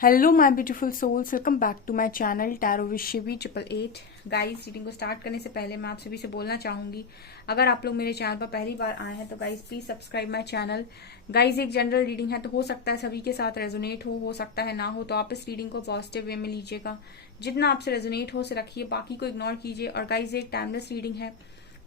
Hello my beautiful souls, welcome back to my channel tarot with Shivi 888। Guys, reading को start करने से पहले मैं आप सभी से बोलना चाहूंगी, अगर आप लोग मेरे चैनल पर पहली बार आए हैं तो guys please subscribe my channel. Guys, एक जनरल रीडिंग है तो हो सकता है सभी के साथ रेजोनेट हो सकता है ना हो, तो आप इस रीडिंग को पॉजिटिव वे में लीजिएगा। जितना आपसे रेजोनेट हो उसे रखिए, बाकी को इग्नोर कीजिए। और गाइस, एक टाइमलेस रीडिंग है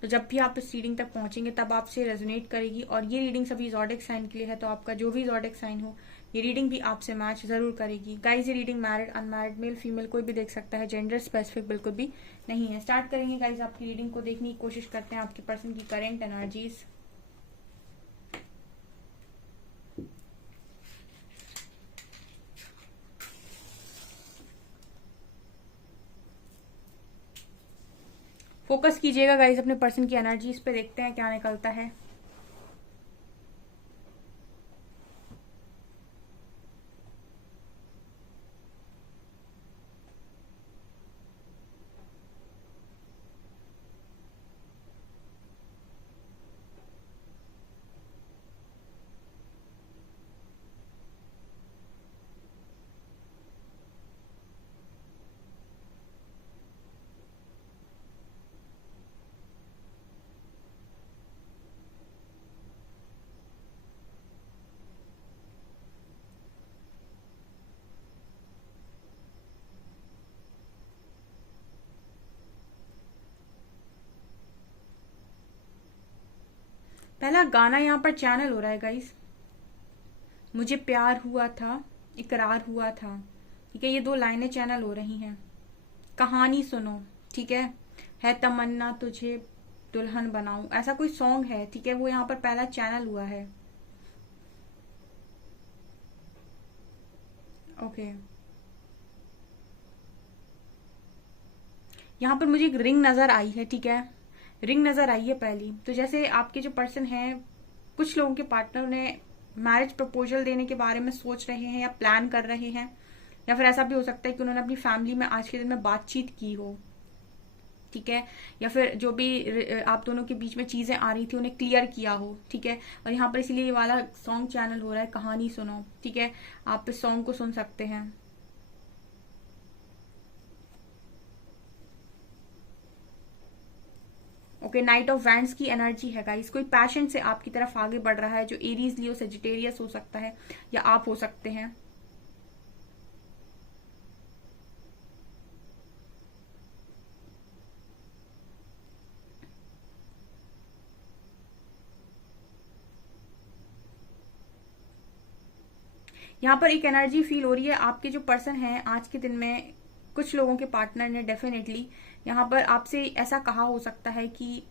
तो जब भी आप इस रीडिंग तक पहुंचेंगे तब आपसे रेजोनेट करेगी। और ये रीडिंग सभी ज़ोडिक साइन के लिए है, तो आपका जो भी ज़ोडिक साइन हो ये रीडिंग भी आपसे मैच जरूर करेगी। गाइस, ये reading married, unmarried, male female कोई भी देख सकता है, जेंडर स्पेसिफिक बिल्कुल भी नहीं है। स्टार्ट करेंगे गाइस, आपकी रीडिंग को देखने की कोशिश करते हैं आपके पर्सन की करेंट एनर्जीज। फोकस कीजिएगा गाइस अपने पर्सन की एनर्जीज पे, देखते हैं क्या निकलता है। पहला गाना यहाँ पर चैनल हो रहा है गाइस, मुझे प्यार हुआ था, इकरार हुआ था। ठीक है, ये दो लाइनें चैनल हो रही हैं। कहानी सुनो, ठीक है तमन्ना तुझे दुल्हन बनाऊं, ऐसा कोई सॉन्ग है। ठीक है, वो यहाँ पर पहला चैनल हुआ है। ओके, यहाँ पर मुझे एक रिंग नजर आई है। ठीक है, रिंग नजर आई है पहली। तो जैसे आपके जो पर्सन है, कुछ लोगों के पार्टनर ने मैरिज प्रपोजल देने के बारे में सोच रहे हैं या प्लान कर रहे हैं, या फिर ऐसा भी हो सकता है कि उन्होंने अपनी फैमिली में आज के दिन में बातचीत की हो। ठीक है, या फिर जो भी आप दोनों के बीच में चीजें आ रही थी उन्हें क्लियर किया हो। ठीक है, और यहाँ पर इसीलिए ये वाला सॉन्ग चैनल हो रहा है, कहानी सुनो। ठीक है, आप इस सॉन्ग को सुन सकते हैं। ओके, नाइट ऑफ वैंड्स की एनर्जी है गाइस। कोई पैशन से आपकी तरफ आगे बढ़ रहा है, जो एरीज लियो सेजिटेरियस हो सकता है या आप हो सकते हैं। यहाँ पर एक एनर्जी फील हो रही है, आपके जो पर्सन है आज के दिन में कुछ लोगों के पार्टनर ने डेफिनेटली यहाँ पर आपसे ऐसा कहा हो सकता है कि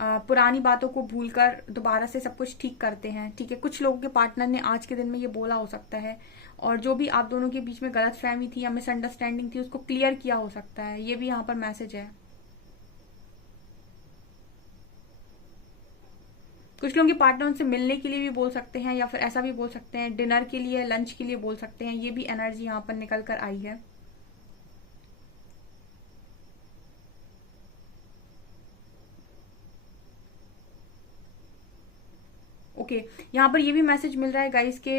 पुरानी बातों को भूलकर दोबारा से सब कुछ ठीक करते हैं। ठीक है, कुछ लोगों के पार्टनर ने आज के दिन में ये बोला हो सकता है, और जो भी आप दोनों के बीच में गलत फहमी थी या मिसअंडरस्टैंडिंग थी उसको क्लियर किया हो सकता है। ये भी यहाँ पर मैसेज है। कुछ लोगों के पार्टनर उनसे मिलने के लिए भी बोल सकते हैं, या फिर ऐसा भी बोल सकते हैं डिनर के लिए, लंच के लिए बोल सकते हैं। ये भी एनर्जी यहाँ पर निकल कर आई है। ओके, यहाँ पर ये भी मैसेज मिल रहा है गाइस के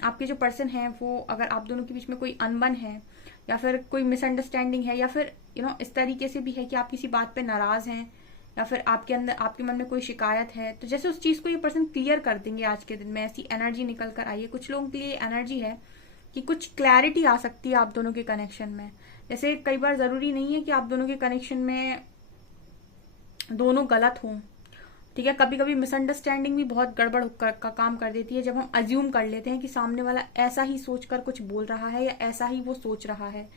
आपके जो पर्सन है वो, अगर आप दोनों के बीच में कोई अनबन है या फिर कोई मिसअंडरस्टैंडिंग है, या फिर इस तरीके से भी है कि आप किसी बात पे नाराज हैं, या फिर आपके अंदर आपके मन में कोई शिकायत है, तो जैसे उस चीज को ये पर्सन क्लियर कर देंगे आज के दिन में। ऐसी एनर्जी निकल कर आई है। कुछ लोगों के लिए एनर्जी है कि कुछ क्लैरिटी आ सकती है आप दोनों के कनेक्शन में। जैसे कई बार जरूरी नहीं है कि आप दोनों के कनेक्शन में दोनों गलत हों। ठीक है, कभी कभी मिसअंडरस्टैंडिंग भी बहुत गड़बड़ का काम कर देती है, जब हम अज्यूम कर लेते हैं कि सामने वाला ऐसा ही सोचकर कुछ बोल रहा है या ऐसा ही वो सोच रहा है।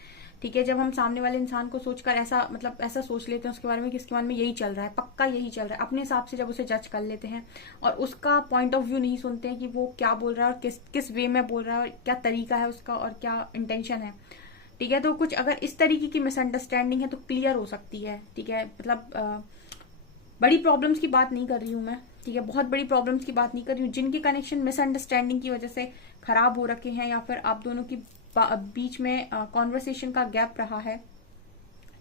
ठीक है, जब हम सामने वाले इंसान को सोचकर ऐसा ऐसा सोच लेते हैं उसके बारे में कि इसके बारे में यही चल रहा है, पक्का यही चल रहा है, अपने हिसाब से जब उसे जज कर लेते हैं और उसका पॉइंट ऑफ व्यू नहीं सुनते हैं कि वो क्या बोल रहा है और किस किस वे में बोल रहा है और क्या तरीका है उसका और क्या इंटेंशन है। ठीक है, तो कुछ अगर इस तरीके की मिसअंडरस्टैंडिंग है तो क्लियर हो सकती है। ठीक है, बड़ी प्रॉब्लम्स की बात नहीं कर रही हूँ मैं। ठीक है, बहुत बड़ी प्रॉब्लम्स की बात नहीं कर रही हूँ। जिनके कनेक्शन मिसअंडरस्टैंडिंग की वजह से खराब हो रखे हैं, या फिर आप दोनों की बीच में कॉन्वर्सेशन का गैप रहा है।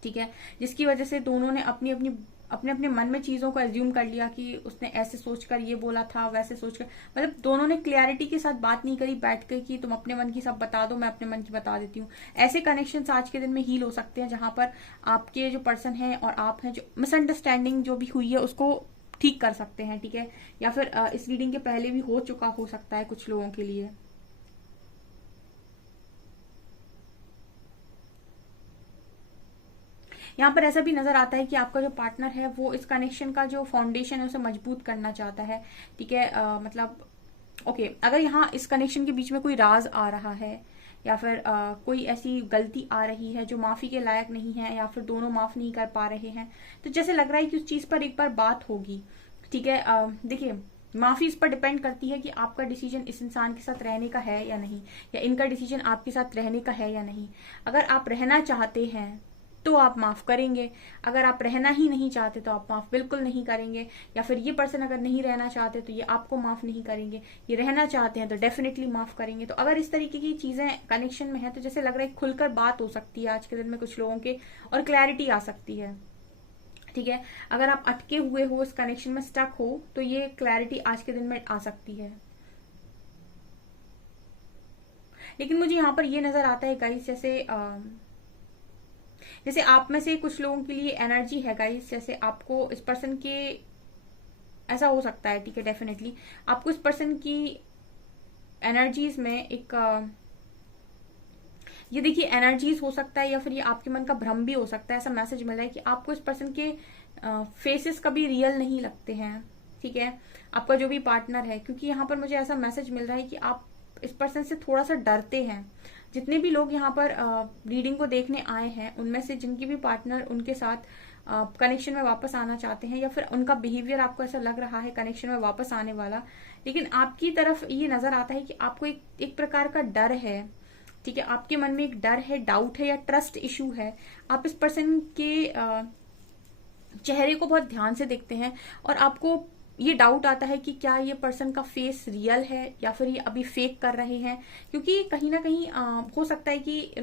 ठीक है, जिसकी वजह से दोनों ने अपनी अपनी अपने अपने मन में चीजों को एज्यूम कर लिया कि उसने ऐसे सोचकर ये बोला था, वैसे सोचकर, मतलब दोनों ने क्लियरिटी के साथ बात नहीं करी बैठ के कि तुम अपने मन की सब बता दो, मैं अपने मन की बता देती हूँ। ऐसे कनेक्शंस आज के दिन में हील हो सकते हैं जहां पर आपके जो पर्सन है और आप हैं, जो मिसअंडरस्टैंडिंग जो भी हुई है उसको ठीक कर सकते हैं, ठीक है। या फिर इस रीडिंग के पहले भी हो चुका हो सकता है कुछ लोगों के लिए। यहाँ पर ऐसा भी नजर आता है कि आपका जो पार्टनर है वो इस कनेक्शन का जो फाउंडेशन है उसे मजबूत करना चाहता है, ठीक है। मतलब ओके, अगर यहाँ इस कनेक्शन के बीच में कोई राज आ रहा है या फिर कोई ऐसी गलती आ रही है जो माफी के लायक नहीं है, या फिर दोनों माफ नहीं कर पा रहे हैं, तो जैसे लग रहा है कि उस चीज पर एक बार बात होगी, ठीक है। देखिए, माफी इस पर डिपेंड करती है कि आपका डिसीजन इस इंसान के साथ रहने का है या नहीं, या इनका डिसीजन आपके साथ रहने का है या नहीं। अगर आप रहना चाहते हैं तो आप माफ करेंगे, अगर आप रहना ही नहीं चाहते तो आप माफ बिल्कुल नहीं करेंगे। या फिर ये पर्सन अगर नहीं रहना चाहते तो ये आपको माफ नहीं करेंगे, ये रहना चाहते हैं तो डेफिनेटली माफ करेंगे। तो अगर इस तरीके की चीजें कनेक्शन में है तो जैसे लग रहा है खुलकर बात हो सकती है आज के दिन में कुछ लोगों के, और क्लैरिटी आ सकती है, ठीक है। अगर आप अटके हुए हो, इस कनेक्शन में स्टक हो, तो ये क्लैरिटी आज के दिन में आ सकती है। लेकिन मुझे यहाँ पर ये नजर आता है गाइस, जैसे आप में से कुछ लोगों के लिए एनर्जी है गाइस, जैसे आपको इस पर्सन के, ऐसा हो सकता है, ठीक है, डेफिनेटली आपको इस पर्सन की एनर्जीज में एक ये देखिए एनर्जीज हो सकता है, या फिर ये आपके मन का भ्रम भी हो सकता है। ऐसा मैसेज मिल रहा है कि आपको इस पर्सन के फेसेस कभी रियल नहीं लगते हैं, ठीक है, आपका जो भी पार्टनर है। क्योंकि यहाँ पर मुझे ऐसा मैसेज मिल रहा है कि आप इस पर्सन से थोड़ा सा डरते हैं। जितने भी लोग यहाँ पर रीडिंग को देखने आए हैं उनमें से जिनकी भी पार्टनर उनके साथ कनेक्शन में वापस आना चाहते हैं, या फिर उनका बिहेवियर आपको ऐसा लग रहा है कनेक्शन में वापस आने वाला, लेकिन आपकी तरफ ये नजर आता है कि आपको एक प्रकार का डर है, ठीक है। आपके मन में एक डर है, डाउट है, या ट्रस्ट इशू है। आप इस पर्सन के चेहरे को बहुत ध्यान से देखते हैं और आपको ये डाउट आता है कि क्या ये पर्सन का फेस रियल है या फिर ये अभी फेक कर रहे हैं। क्योंकि कहीं ना कहीं हो सकता है कि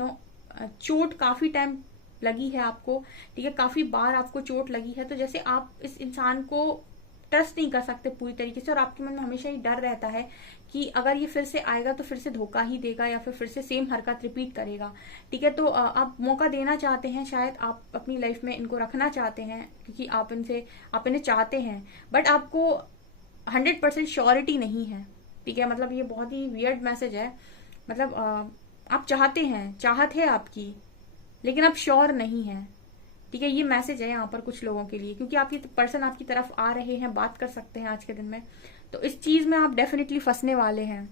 चोट काफी टाइम लगी है आपको, ठीक है, काफी बार आपको चोट लगी है, तो जैसे आप इस इंसान को ट्रस्ट नहीं कर सकते पूरी तरीके से, और आपके मन में हमेशा ही डर रहता है कि अगर ये फिर से आएगा तो फिर से धोखा ही देगा या फिर से सेम हरकत रिपीट करेगा, ठीक है। तो आप मौका देना चाहते हैं, शायद आप अपनी लाइफ में इनको रखना चाहते हैं क्योंकि आप इन्हें चाहते हैं, बट आपको 100% श्योरिटी नहीं है, ठीक है। मतलब ये बहुत ही वियर्ड मैसेज है। मतलब आप चाहते हैं, चाहत है आपकी, लेकिन आप श्योर नहीं है, ठीक है। ये मैसेज है यहाँ पर कुछ लोगों के लिए, क्योंकि आपकी पर्सन आपकी तरफ आ रहे हैं, बात कर सकते हैं आज के दिन में, तो इस चीज में आप डेफिनेटली फंसने वाले हैं,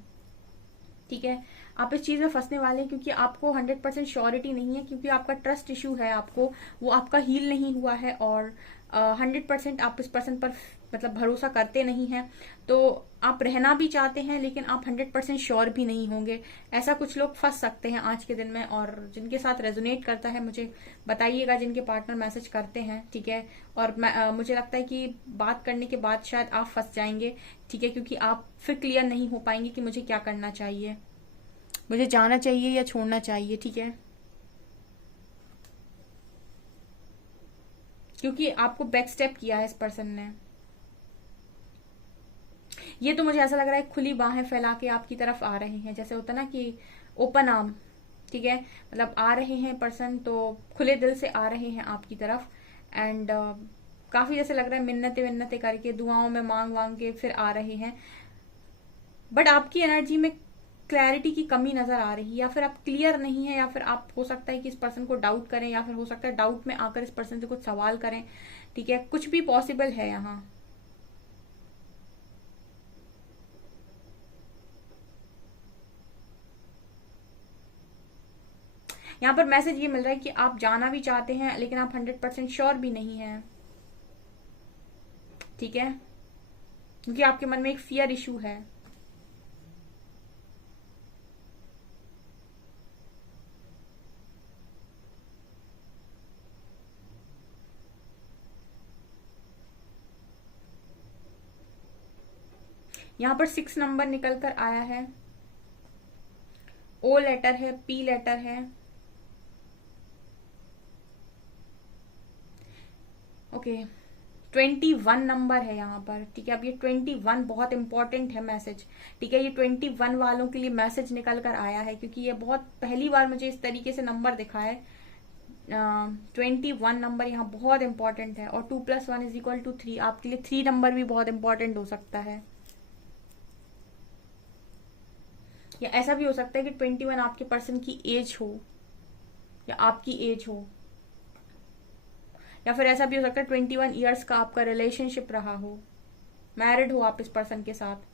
ठीक है। आप इस चीज में फंसने वाले हैं क्योंकि आपको 100% श्योरिटी नहीं है, क्योंकि आपका ट्रस्ट इशू है, आपको वो आपका हील नहीं हुआ है, और 100% आप इस पर्सन पर मतलब भरोसा करते नहीं हैं। तो आप रहना भी चाहते हैं लेकिन आप 100% श्योर भी नहीं होंगे। ऐसा कुछ लोग फंस सकते हैं आज के दिन में, और जिनके साथ रेजोनेट करता है मुझे बताइएगा, जिनके पार्टनर मैसेज करते हैं, ठीक है। और मुझे लगता है कि बात करने के बाद शायद आप फंस जाएंगे, ठीक है, क्योंकि आप फिर क्लियर नहीं हो पाएंगे कि मुझे क्या करना चाहिए, मुझे जाना चाहिए या छोड़ना चाहिए, ठीक है। क्योंकि आपको बैक स्टेप किया है इस पर्सन ने। ये तो मुझे ऐसा लग रहा है खुली बाहें फैला के आपकी तरफ आ रहे हैं, जैसे होता ना कि ओपन आर्म, ठीक है। मतलब आ रहे हैं पर्सन तो खुले दिल से आ रहे हैं आपकी तरफ, एंड काफी जैसे लग रहा है मिन्नते विन्नते करके, दुआओं में मांग वांग के फिर आ रहे हैं। बट आपकी एनर्जी में क्लैरिटी की कमी नजर आ रही है, या फिर आप क्लियर नहीं है, या फिर आप हो सकता है कि इस पर्सन को डाउट करें, या फिर हो सकता है डाउट में आकर इस पर्सन से कुछ सवाल करें, ठीक है। कुछ भी पॉसिबल है यहाँ। यहाँ पर मैसेज ये मिल रहा है कि आप जाना भी चाहते हैं लेकिन आप 100% श्योर भी नहीं है, ठीक है, क्योंकि आपके मन में एक फियर इशू है। यहाँ पर 6 नंबर निकल कर आया है, ओ लेटर है, पी लेटर है, ओके। 21 नंबर है यहाँ पर, ठीक है। अब ये 21 बहुत इंपॉर्टेंट है मैसेज, ठीक है। ये 21 वालों के लिए मैसेज निकल कर आया है, क्योंकि ये बहुत पहली बार मुझे इस तरीके से नंबर दिखा है। 21 नंबर यहाँ बहुत इंपॉर्टेंट है, और 2+1=3। आपके लिए 3 नंबर भी बहुत इंपॉर्टेंट हो सकता है, या ऐसा भी हो सकता है कि 21 आपके पर्सन की एज हो, या आपकी एज हो, या फिर ऐसा भी हो सकता है 21 ईयर्स का आपका रिलेशनशिप रहा हो, मैरिड हो आप इस पर्सन के साथ।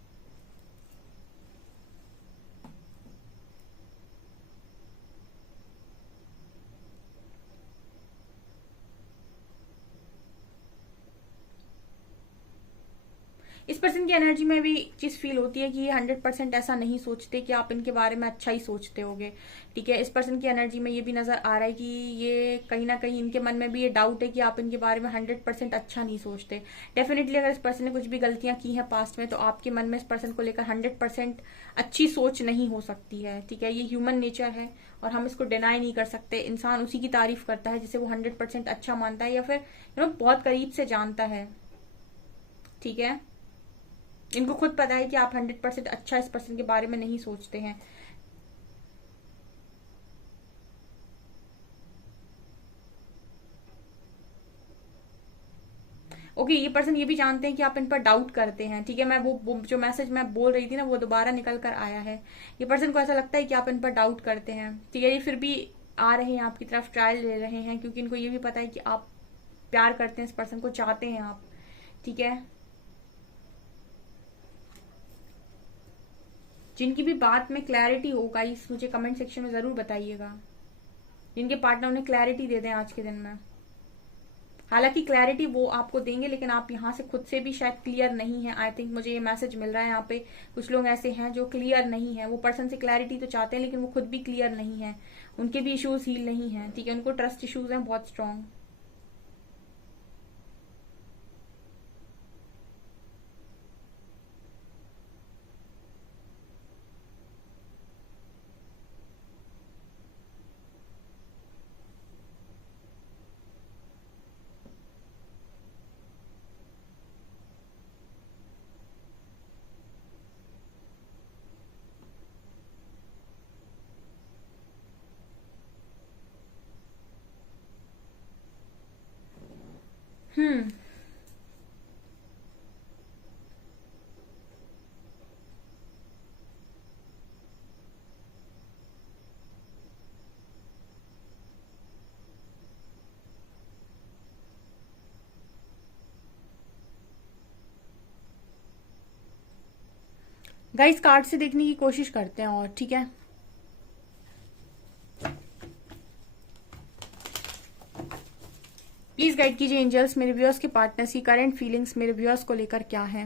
इस पर्सन की एनर्जी में भी चीज फील होती है कि ये 100% ऐसा नहीं सोचते कि आप इनके बारे में अच्छा ही सोचते होगे, ठीक है। इस पर्सन की एनर्जी में ये भी नजर आ रहा है कि ये कहीं ना कहीं इनके मन में भी ये डाउट है कि आप इनके बारे में 100% अच्छा नहीं सोचते। डेफिनेटली अगर इस पर्सन ने कुछ भी गलतियां की हैं पास्ट में, तो आपके मन में इस पर्सन को लेकर 100% अच्छी सोच नहीं हो सकती है, ठीक है। ये ह्यूमन नेचर है और हम इसको डिनाई नहीं कर सकते। इंसान उसी की तारीफ करता है जिसे वो 100% अच्छा मानता है, या फिर बहुत करीब से जानता है, ठीक है। इनको खुद पता है कि आप 100% अच्छा इस पर्सन के बारे में नहीं सोचते हैं। ओके, ये पर्सन ये भी जानते हैं कि आप इन पर डाउट करते हैं, ठीक है। मैं वो जो मैसेज मैं बोल रही थी ना, वो दोबारा निकल कर आया है। ये पर्सन को ऐसा लगता है कि आप इन पर डाउट करते हैं, ठीक है। ये फिर भी आ रहे हैं आपकी तरफ, ट्रायल ले रहे हैं, क्योंकि इनको ये भी पता है कि आप प्यार करते हैं इस पर्सन को, चाहते हैं आप, ठीक है। जिनकी भी बात में क्लैरिटी होगा, इस मुझे कमेंट सेक्शन में जरूर बताइएगा। जिनके पार्टनर उन्हें क्लैरिटी दे दें आज के दिन में। हालांकि क्लैरिटी वो आपको देंगे, लेकिन आप यहाँ से खुद से भी शायद क्लियर नहीं है। आई थिंक मुझे ये मैसेज मिल रहा है, यहाँ पे कुछ लोग ऐसे हैं जो क्लियर नहीं है। वो पर्सन से क्लैरिटी तो चाहते हैं, लेकिन वो खुद भी क्लियर नहीं है। उनके भी इश्यूज हील नहीं है, ठीक है। उनको ट्रस्ट इश्यूज हैं बहुत स्ट्रांग। हम्म गाइस, कार्ड से देखने की कोशिश करते हैं, और ठीक है। प्लीज गाइड कीजिए एंजल्स, मेरे व्यूअर्स के पार्टनर्स की करंट फीलिंग्स मेरे व्यूअर्स को लेकर क्या है।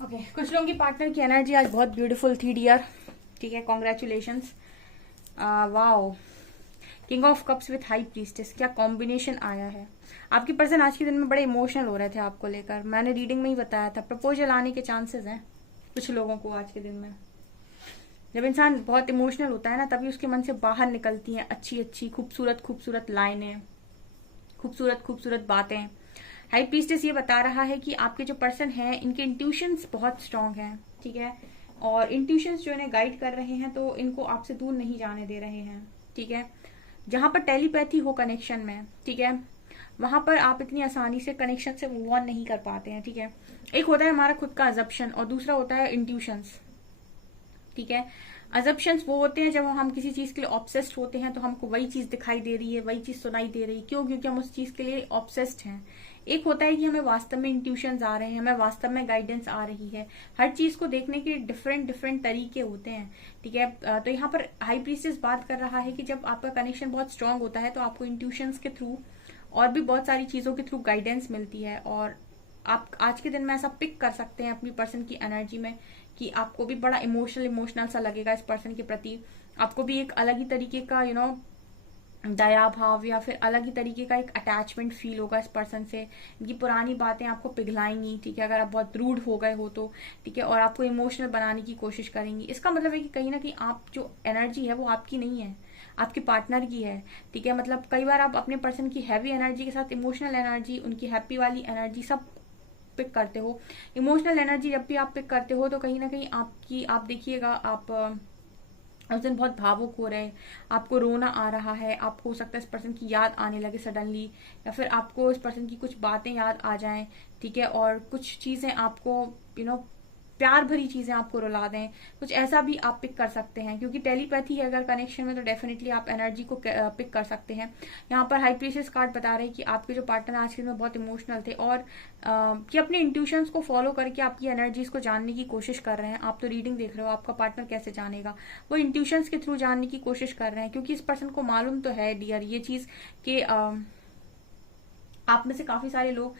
ओके, कुछ लोगों की पार्टनर की एनर्जी आज बहुत ब्यूटीफुल थी डियर, ठीक है। Congratulations. Wow, king of cups with high priestess, क्या कॉम्बिनेशन आया है। आपके पर्सन आज के दिन में बड़े इमोशनल हो रहे थे आपको लेकर। मैंने रीडिंग में ही बताया था, प्रपोजल आने के चांसेस हैं कुछ लोगों को आज के दिन में। जब इंसान बहुत इमोशनल होता है ना, तभी उसके मन से बाहर निकलती हैं अच्छी अच्छी खूबसूरत खूबसूरत लाइनें, खूबसूरत खूबसूरत बातें। हाई प्रीस्टेस ये बता रहा है कि आपके जो पर्सन हैं, इनके इंट्यूशंस बहुत स्ट्रांग हैं, ठीक है। और इंट्यूशंस जो इन्हें गाइड कर रहे हैं, तो इनको आपसे दूर नहीं जाने दे रहे हैं, ठीक है। जहां पर टेलीपैथी हो कनेक्शन में, ठीक है, वहां पर आप इतनी आसानी से कनेक्शन से मूव ऑन नहीं कर पाते हैं, ठीक है। एक होता है हमारा खुद का अजप्शन, और दूसरा होता है इंट्यूशंस, ठीक है। अजम्पशंस वो होते हैं जब हम किसी चीज के लिए ऑब्सेस्ड होते हैं, तो हमको वही चीज दिखाई दे रही है, वही चीज सुनाई दे रही है। क्यों? क्योंकि हम उस चीज के लिए ऑब्सेस्ड हैं। एक होता है कि हमें वास्तव में इंट्यूशंस आ रहे हैं, हमें वास्तव में गाइडेंस आ रही है। हर चीज को देखने के डिफरेंट डिफरेंट तरीके होते हैं, ठीक है। तो यहाँ पर हाई प्रीस्टेस बात कर रहा है कि जब आपका कनेक्शन बहुत स्ट्रांग होता है तो आपको इंट्यूशंस के थ्रू और भी बहुत सारी चीजों के थ्रू गाइडेंस मिलती है, और आप आज के दिन में ऐसा पिक कर सकते हैं अपनी पर्सन की एनर्जी में कि आपको भी बड़ा इमोशनल सा लगेगा इस पर्सन के प्रति। आपको भी एक अलग ही तरीके का दया भाव या फिर अलग ही तरीके का एक अटैचमेंट फील होगा इस पर्सन से। इनकी पुरानी बातें आपको पिघलाएंगी, ठीक है, अगर आप बहुत रूड हो गए हो तो, ठीक है, और आपको इमोशनल बनाने की कोशिश करेंगी। इसका मतलब है कि कहीं ना कहीं आप जो एनर्जी है वो आपकी नहीं है, आपके पार्टनर की है, ठीक है। मतलब कई बार आप अपने पर्सन की हैवी एनर्जी के साथ इमोशनल एनर्जी, उनकी हैप्पी वाली एनर्जी सब पिक करते हो। इमोशनल एनर्जी जब भी आप पिक करते हो तो कहीं ना कहीं आप देखिएगा, आप उस दिन बहुत भावुक हो रहे, आपको रोना आ रहा है, आपको हो सकता है इस पर्सन की याद आने लगे सडनली, या फिर आपको इस पर्सन की कुछ बातें याद आ जाएं, ठीक है, और कुछ चीजें आपको प्यार भरी चीजें आपको रुला दें, कुछ ऐसा भी आप पिक कर सकते हैं। क्योंकि टेलीपैथी है अगर कनेक्शन में, तो डेफिनेटली आप एनर्जी को पिक कर सकते हैं। यहाँ पर हाई प्रीस्टेस कार्ड बता रहे हैं कि आपके जो पार्टनर आज के दिन में बहुत इमोशनल थे, और कि अपने इंट्यूशंस को फॉलो करके आपकी एनर्जीज को जानने की कोशिश कर रहे हैं। आप तो रीडिंग देख रहे हो, आपका पार्टनर कैसे जानेगा? वो इंट्यूशंस के थ्रू जानने की कोशिश कर रहे हैं, क्योंकि इस पर्सन को मालूम तो है डियर ये चीज कि आप में से काफी सारे लोग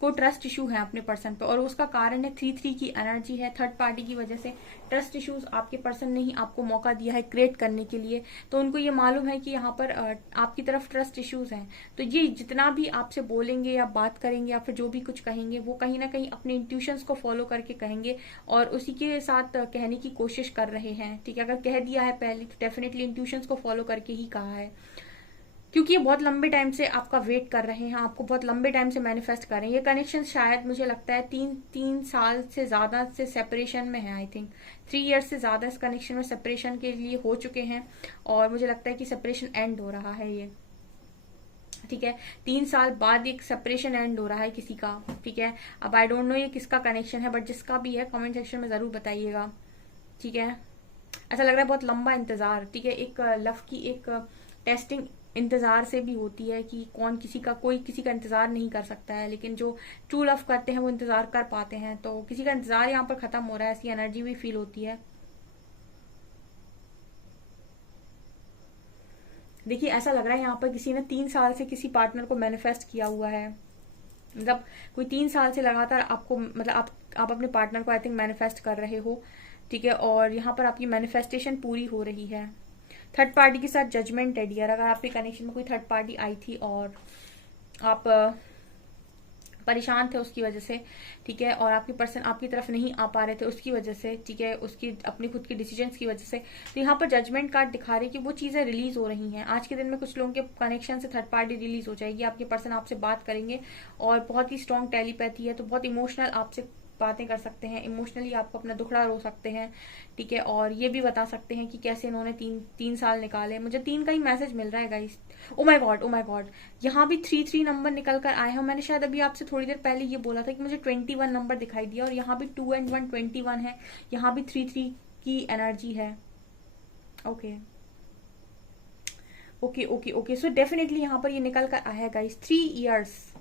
को ट्रस्ट इशू है अपने पर्सन पे, और उसका कारण है 3-3 की एनर्जी है। थर्ड पार्टी की वजह से ट्रस्ट इश्यूज आपके पर्सन ने ही आपको मौका दिया है क्रिएट करने के लिए। तो उनको ये मालूम है कि यहाँ पर आपकी तरफ ट्रस्ट इश्यूज हैं, तो ये जितना भी आपसे बोलेंगे या बात करेंगे या फिर जो भी कुछ कहेंगे, वो कहीं ना कहीं अपने इंट्यूशंस को फॉलो करके कहेंगे और उसी के साथ कहने की कोशिश कर रहे हैं, ठीक है। अगर कह दिया है पहले तो डेफिनेटली इंट्यूशंस को फॉलो करके ही कहा है, क्योंकि ये बहुत लंबे टाइम से आपका वेट कर रहे हैं, आपको बहुत लंबे टाइम से मैनिफेस्ट कर रहे हैं। ये कनेक्शन शायद मुझे लगता है 3 साल से ज्यादा से सेपरेशन में है। आई थिंक 3 ईयर्स से ज्यादा इस कनेक्शन में सेपरेशन के लिए हो चुके हैं, और मुझे लगता है कि सेपरेशन एंड हो रहा है ये, ठीक है। 3 साल बाद एक सेपरेशन एंड हो रहा है किसी का, ठीक है। अब आई डोंट नो ये किसका कनेक्शन है, बट जिसका भी है कमेंट सेक्शन में जरूर बताइएगा, ठीक है। ऐसा लग रहा है बहुत लंबा इंतजार, ठीक है। एक लव की एक टेस्टिंग इंतजार से भी होती है कि कोई किसी का इंतजार नहीं कर सकता है, लेकिन जो ट्रू लव करते हैं वो इंतजार कर पाते हैं। तो किसी का इंतजार यहाँ पर खत्म हो रहा है, ऐसी एनर्जी भी फील होती है। देखिए ऐसा लग रहा है यहाँ पर किसी ने 3 साल से किसी पार्टनर को मैनिफेस्ट किया हुआ है। मतलब कोई 3 साल से लगातार आपको, मतलब आप अपने पार्टनर को आई थिंक मैनिफेस्ट कर रहे हो, ठीक है। और यहाँ पर आपकी मैनिफेस्टेशन पूरी हो रही है। थर्ड पार्टी के साथ जजमेंट है डियर। अगर आपके कनेक्शन में कोई थर्ड पार्टी आई थी और आप परेशान थे उसकी वजह से, ठीक है, और आपके पर्सन आपकी तरफ नहीं आ पा रहे थे उसकी वजह से, ठीक है, उसकी अपनी खुद की डिसीजंस की वजह से, तो यहाँ पर जजमेंट कार्ड दिखा रहे कि वो चीजें रिलीज हो रही हैं। आज के दिन में कुछ लोगों के कनेक्शन से थर्ड पार्टी रिलीज हो जाएगी, आपके पर्सन आपसे बात करेंगे और बहुत ही स्ट्रॉन्ग टेलीपैथी है, तो बहुत इमोशनल आपसे बातें कर सकते हैं, इमोशनली आपको अपना दुखड़ा रो सकते हैं, ठीक है। और ये भी बता सकते हैं कि कैसे इन्होंने तीन साल निकाले। मुझे 3 का ही मैसेज मिल रहा है गाइस। ओ माय गॉड, यहाँ भी 3 नंबर निकल कर आए हैं। मैंने शायद अभी आपसे थोड़ी देर पहले ये बोला था कि मुझे 21 नंबर दिखाई दिया, और यहाँ भी 2 and 1 21 है, यहाँ भी 3 की एनर्जी है। Okay okay okay okay, so definitely यहाँ पर ये निकल कर आया है गाइस। 3 ईयर्स,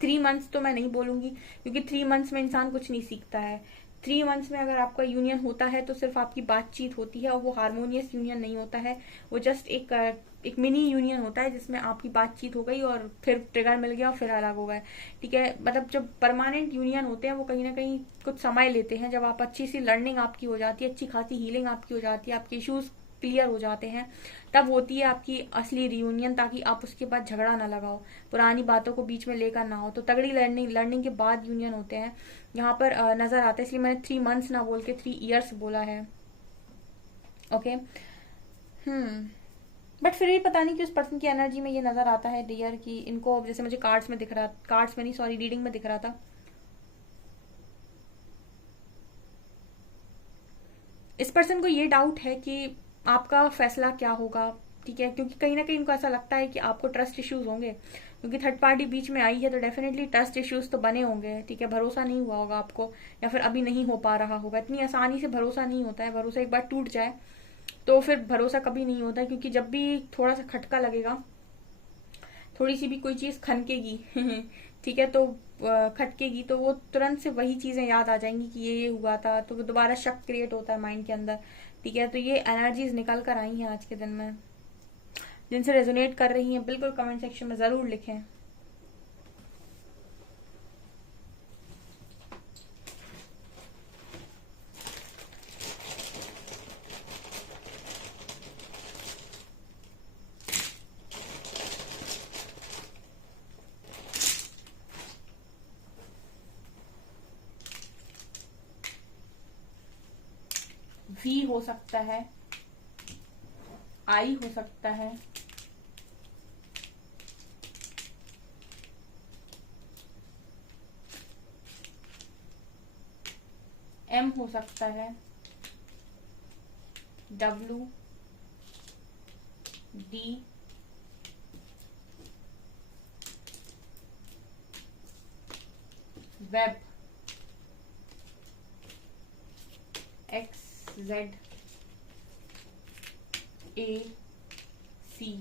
3 मंथ्स तो मैं नहीं बोलूंगी, क्योंकि 3 मंथ्स में इंसान कुछ नहीं सीखता है। 3 मंथ्स में अगर आपका यूनियन होता है तो सिर्फ आपकी बातचीत होती है, और वो हारमोनियस यूनियन नहीं होता है, वो जस्ट एक मिनी यूनियन होता है जिसमें आपकी बातचीत हो गई और फिर ट्रिगर मिल गया और फिर अलग हो गए, ठीक है। मतलब जब परमानेंट यूनियन होते हैं वो कहीं ना कहीं कुछ समय लेते हैं। जब आप अच्छी सी लर्निंग आपकी हो जाती है, अच्छी खासी हीलिंग आपकी हो जाती है, आपके इश्यूज क्लियर हो जाते हैं, तब होती है आपकी असली रियूनियन, ताकि आप उसके बाद झगड़ा ना लगाओ, पुरानी बातों को बीच में लेकर ना हो। तो तगड़ी लर्निंग के बाद यूनियन होते हैं, यहाँ पर नजर आता है। इसलिए मैंने 3 मंथ्स ना बोल के 3 ईयर्स बोला है। ओके, बट फिर भी पता नहीं कि उस पर्सन की एनर्जी में ये नजर आता है डियर कि इनको, जैसे मुझे कार्ड्स में नहीं, सॉरी, रीडिंग में दिख रहा था, इस पर्सन को ये डाउट है कि आपका फैसला क्या होगा, ठीक है। क्योंकि कहीं ना कहीं इनको ऐसा लगता है कि आपको ट्रस्ट इश्यूज होंगे, क्योंकि थर्ड पार्टी बीच में आई है तो डेफिनेटली ट्रस्ट इश्यूज तो बने होंगे, ठीक है। भरोसा नहीं हुआ होगा आपको, या फिर अभी नहीं हो पा रहा होगा। इतनी आसानी से भरोसा नहीं होता है, भरोसा एक बार टूट जाए तो फिर भरोसा कभी नहीं होता, क्योंकि जब भी थोड़ा सा खटका लगेगा, थोड़ी सी भी कोई चीज खनकेगी ठीक है, तो खटकेगी तो वो तुरंत से वही चीजें याद आ जाएंगी कि ये हुआ था, तो वो दोबारा शक क्रिएट होता है माइंड के अंदर, ठीक है। तो ये एनर्जीज निकल कर आई हैं आज के दिन में। जिनसे रेजोनेट कर रही हैं बिल्कुल कमेंट सेक्शन में जरूर लिखें। वी हो सकता है, आई हो सकता है, एम हो सकता है, W, D, web, X, Z, A, C,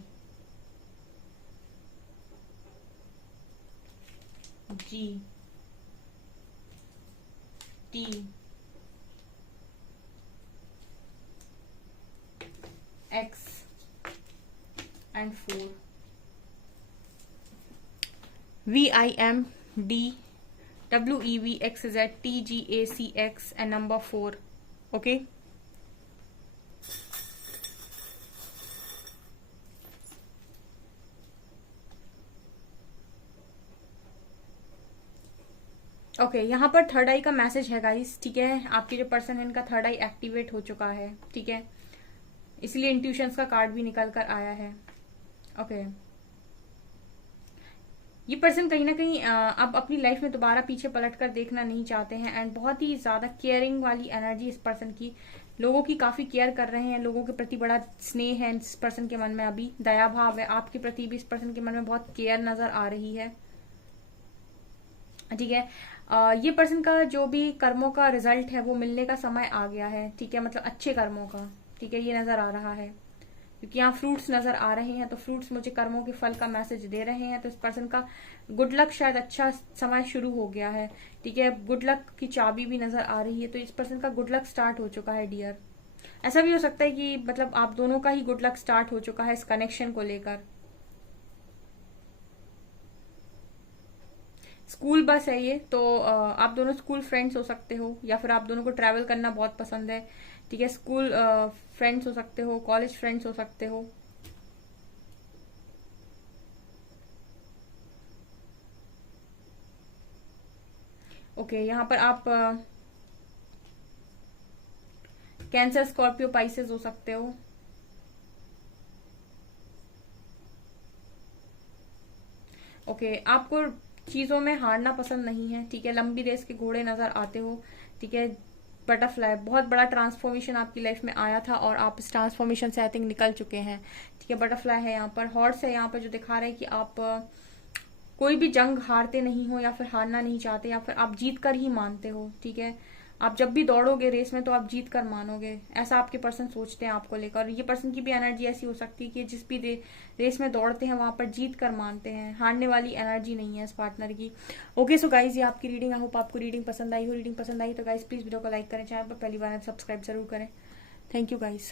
G, T, X and 4. VIM, D, WEV, XZ, TGACX and number 4. Okay. Okay यहाँ पर थर्ड आई का मैसेज है गाइस, ठीक है। आपके जो पर्सन है इनका थर्ड आई एक्टिवेट हो चुका है, ठीक है, इसलिए इंट्यूशंस का कार्ड भी निकल कर आया है। ओके ये पर्सन कहीं ना कहीं अब अपनी लाइफ में दोबारा पीछे पलट कर देखना नहीं चाहते हैं, एंड बहुत ही ज्यादा केयरिंग वाली एनर्जी इस पर्सन की, लोगों की काफी केयर कर रहे हैं, लोगों के प्रति बड़ा स्नेह है इस पर्सन के मन में, अभी दया भाव है, आपके प्रति भी इस पर्सन के मन में बहुत केयर नजर आ रही है, ठीक है। ये पर्सन का जो भी कर्मों का रिजल्ट है वो मिलने का समय आ गया है, ठीक है, मतलब अच्छे कर्मों का, ठीक है, ये नजर आ रहा है, क्योंकि यहाँ फ्रूट्स नजर आ रहे हैं, तो फ्रूट्स मुझे कर्मों के फल का मैसेज दे रहे हैं। तो इस पर्सन का गुड लक, शायद अच्छा समय शुरू हो गया है, ठीक है, गुड लक की चाबी भी नजर आ रही है, तो इस पर्सन का गुड लक स्टार्ट हो चुका है डियर। ऐसा भी हो सकता है कि मतलब आप दोनों का ही गुड लक स्टार्ट हो चुका है इस कनेक्शन को लेकर। स्कूल बस है ये, तो आप दोनों स्कूल फ्रेंड्स हो सकते हो, या फिर आप दोनों को ट्रैवल करना बहुत पसंद है, ठीक है, स्कूल फ्रेंड्स हो सकते हो, कॉलेज फ्रेंड्स हो सकते हो। ओके यहाँ पर आप कैंसर, स्कॉर्पियो, पाइसेस हो सकते हो। ओके आपको चीजों में हारना पसंद नहीं है, ठीक है, लंबी रेस के घोड़े नजर आते हो, ठीक है। बटरफ्लाई, बहुत बड़ा ट्रांसफॉर्मेशन आपकी लाइफ में आया था और आप इस ट्रांसफॉर्मेशन से आई थिंक निकल चुके हैं, ठीक है। बटरफ्लाई है यहाँ पर, हॉर्स है यहाँ पर, जो दिखा रहे हैं कि आप कोई भी जंग हारते नहीं हो, या फिर हारना नहीं चाहते, या फिर आप जीत कर ही मानते हो, ठीक है। आप जब भी दौड़ोगे रेस में तो आप जीत कर मानोगे, ऐसा आपके पर्सन सोचते हैं आपको लेकर। ये पर्सन की भी एनर्जी ऐसी हो सकती है कि जिस भी रेस में दौड़ते हैं वहां पर जीत कर मानते हैं, हारने वाली एनर्जी नहीं है इस पार्टनर की। ओके सो गाइज ये आपकी रीडिंग, आई होप आपको रीडिंग पसंद आई हो। रीडिंग पसंद आई तो गाइज प्लीज वीडियो को लाइक करें, चैनल पर पहली बार सब्सक्राइब जरूर करें। Thank you guys.